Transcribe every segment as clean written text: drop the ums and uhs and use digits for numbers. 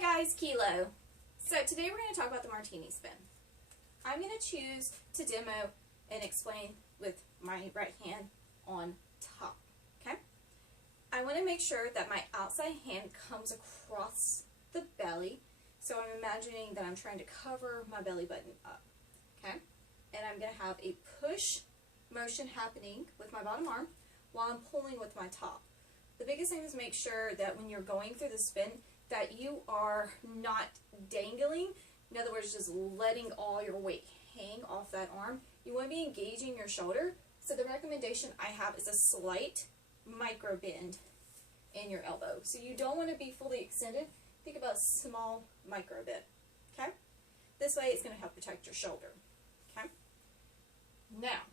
Hi guys, Kilo. So today we're going to talk about the Martini spin. I'm going to choose to demo and explain with my right hand on top. Okay? I want to make sure that my outside hand comes across the belly. So I'm imagining that I'm trying to cover my belly button up. Okay? And I'm going to have a push motion happening with my bottom arm while I'm pulling with my top. The biggest thing is make sure that when you're going through the spin that you are not dangling. In other words, just letting all your weight hang off that arm. You want to be engaging your shoulder. So the recommendation I have is a slight micro bend in your elbow. So you don't want to be fully extended. Think about a small micro bend. Okay? This way it's going to help protect your shoulder. Okay? Now,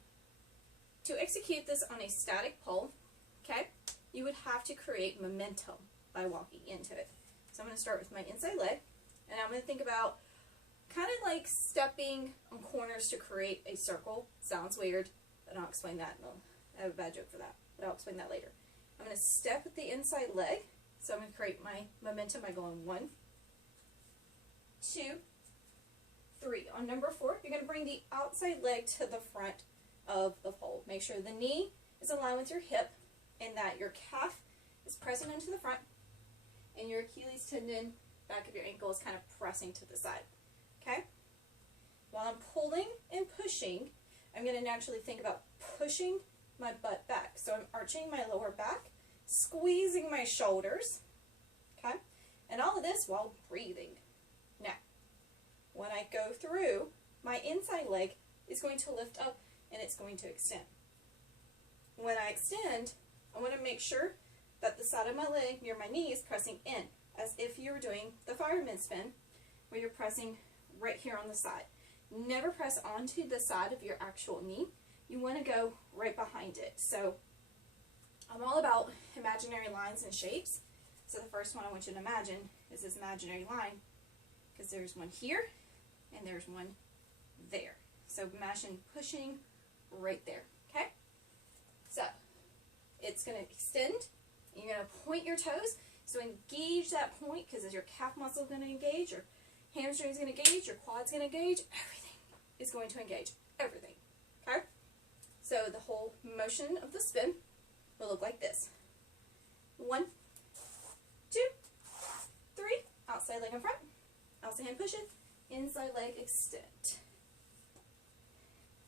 to execute this on a static pole, okay, you would have to create momentum by walking into it. So I'm going to start with my inside leg, and I'm going to think about kind of like stepping on corners to create a circle. Sounds weird, but I'll explain that. I have a bad joke for that, but I'll explain that later. I'm going to step with the inside leg, so I'm going to create my momentum by going 1, 2, 3. On number 4, you're going to bring the outside leg to the front of the pole. Make sure the knee is aligned with your hip and that your calf is pressing into the front and your Achilles tendon, back of your ankle, is kind of pressing to the side. Okay? While I'm pulling and pushing, I'm going to naturally think about pushing my butt back. So I'm arching my lower back, squeezing my shoulders, okay? And all of this while breathing. Now, when I go through, my inside leg is going to lift up and it's going to extend. When I extend, I want to make sure that the side of my leg near my knee is pressing in, as if you were doing the fireman spin, where you're pressing right here on the side. Never press onto the side of your actual knee. You want to go right behind it. So I'm all about imaginary lines and shapes. So the first one I want you to imagine is this imaginary line, because there's one here and there's one there. So imagine pushing right there, okay? So it's going to extend. You're going to point your toes. So engage that point, because as your calf muscle is going to engage, your hamstring is going to engage, your quad's going to engage, everything is going to engage. Everything. Okay? So the whole motion of the spin will look like this. 1, 2, 3. Outside leg in front. Outside hand pushes. Inside leg extend.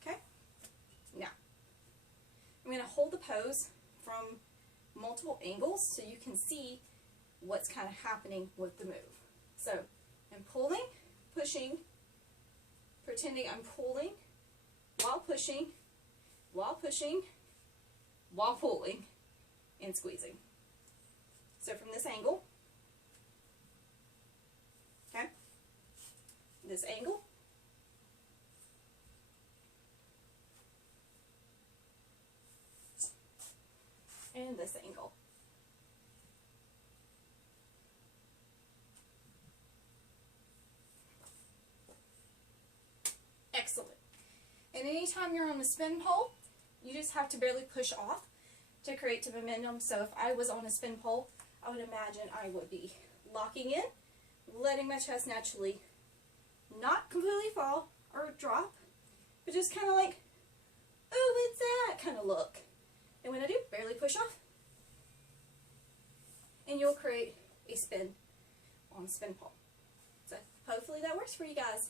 Okay? Now, I'm going to hold the pose from multiple angles so you can see what's kind of happening with the move. So I'm pulling, pushing, pretending I'm pulling, while pushing, while pushing, while pulling, and squeezing. So from this angle, okay, this angle, and this angle. Excellent. And anytime you're on the spin pole, you just have to barely push off to create the momentum. So if I was on a spin pole, I would imagine I would be locking in, letting my chest naturally not completely fall or drop, but just kind of like, oh, what's that kind of look. And when I do, barely push off, and you'll create a spin on the spin pole. So hopefully that works for you guys.